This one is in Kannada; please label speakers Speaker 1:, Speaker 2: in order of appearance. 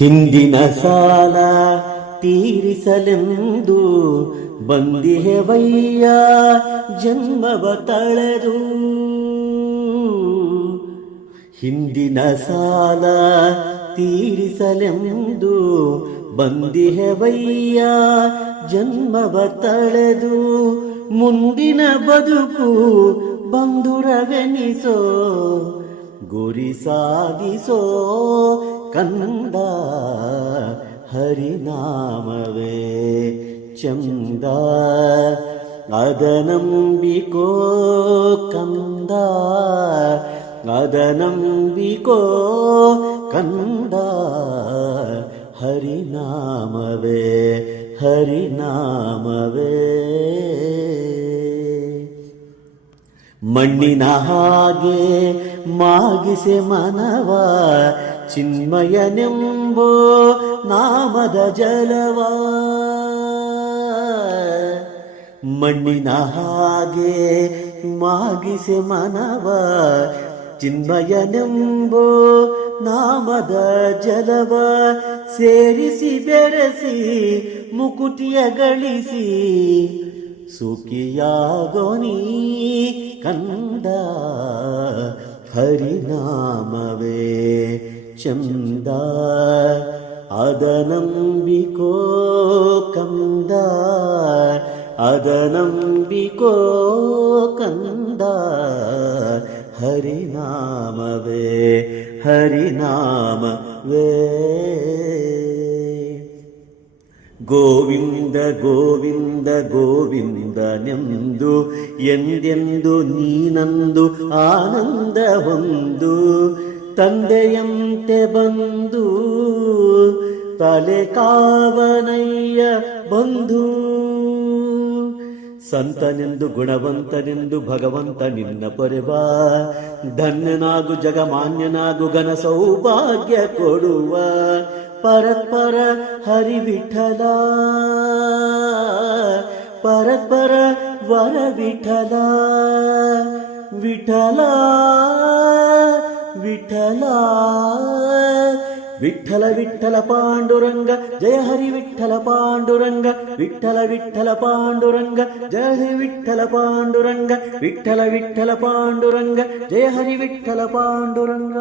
Speaker 1: ಹಿಂದಿನ ಸಾಲ ತೀರಿಸಲೆಂದು ಬಂದಿಹೆವಯ್ಯ, ಜನ್ಮವ ತಳೆದು. ಹಿಂದಿನ ಸಾಲ ತೀರಿಸಲೆಂದು ಬಂದಿಹೆವಯ್ಯ, ಜನ್ಮವ ತಳೆದು. ಮುಂದಿನ ಬದುಕು ಬಂಧುರವೆನಿಸೋ, ಗುರಿ ಸಾಧಿಸೋ ಕಂದ ಹರಿನಾಮವೇ ಚಂದ ಅದನಂಬಿಕೋ ಕಂದ ಅದನಂಬಿಕೋ ಕಂದ ಹರಿನಾಮವೇ ಹರಿನಾಮವೇ ಮಣ್ಣಿನ ಹಾಗೆ ಮಾಗಿಸೆ ಮನವ ಚಿನ್ಮಯನೆಂಬೋ ನಾಮದ ಜಲವ. ಮಣ್ಣಿನ ಹಾಗೆ ಮಾಗಿಸೆ ಮನವ ಚಿನ್ಮಯನೆಂಬೋ ನಾಮದ ಜಲವ. ಸೇರಿಸಿ ಬೆರೆಸಿ ಮುಕುಟಿಯ ಗಳಿಸಿ ಸುಖಿಯಾಗೋನಿ ಕಂದ ಹರಿನಾಮವೇ ಚಂದ. ಅದನಂಬಿಕೋ ಕಂದ. ಅದನಂಬಿಕೋ ಕಂದ. ಹರಿನಾಮವೇ ಹರಿನಾಮವೇ. ಗೋವಿಂದ ಗೋವಿಂದ ಗೋವಿಂದನೆಂದು, ಎಂದೆಂದು ನೀನಂದು ಆನಂದ ಹೊಂದು, ತಂದೆಯಂತೆ ಬಂದು ತಲೆ ಕಾವನಯ್ಯ ಬಂಧು ಸಂತನೆಂದು ಗುಣವಂತನೆಂದು ಭಗವಂತ ನಿನ್ನ ಪೊರೆವ, ಧನ್ಯನಾಗು ಜಗಮಾನ್ಯನಾಗು ಘನ ಸೌಭಾಗ್ಯ ಕೊಡುವ. పరత్పర హరి విఠల పరత్పర వర విఠల విఠల విఠల విఠల విఠల పాండురంగ జయ హరి విఠల పాండురంగ విఠల విఠల పాండురంగ జయ హరి విఠల పాండురంగ విఠల విఠల పాండురంగ జయ హరి విఠల పాండురంగ.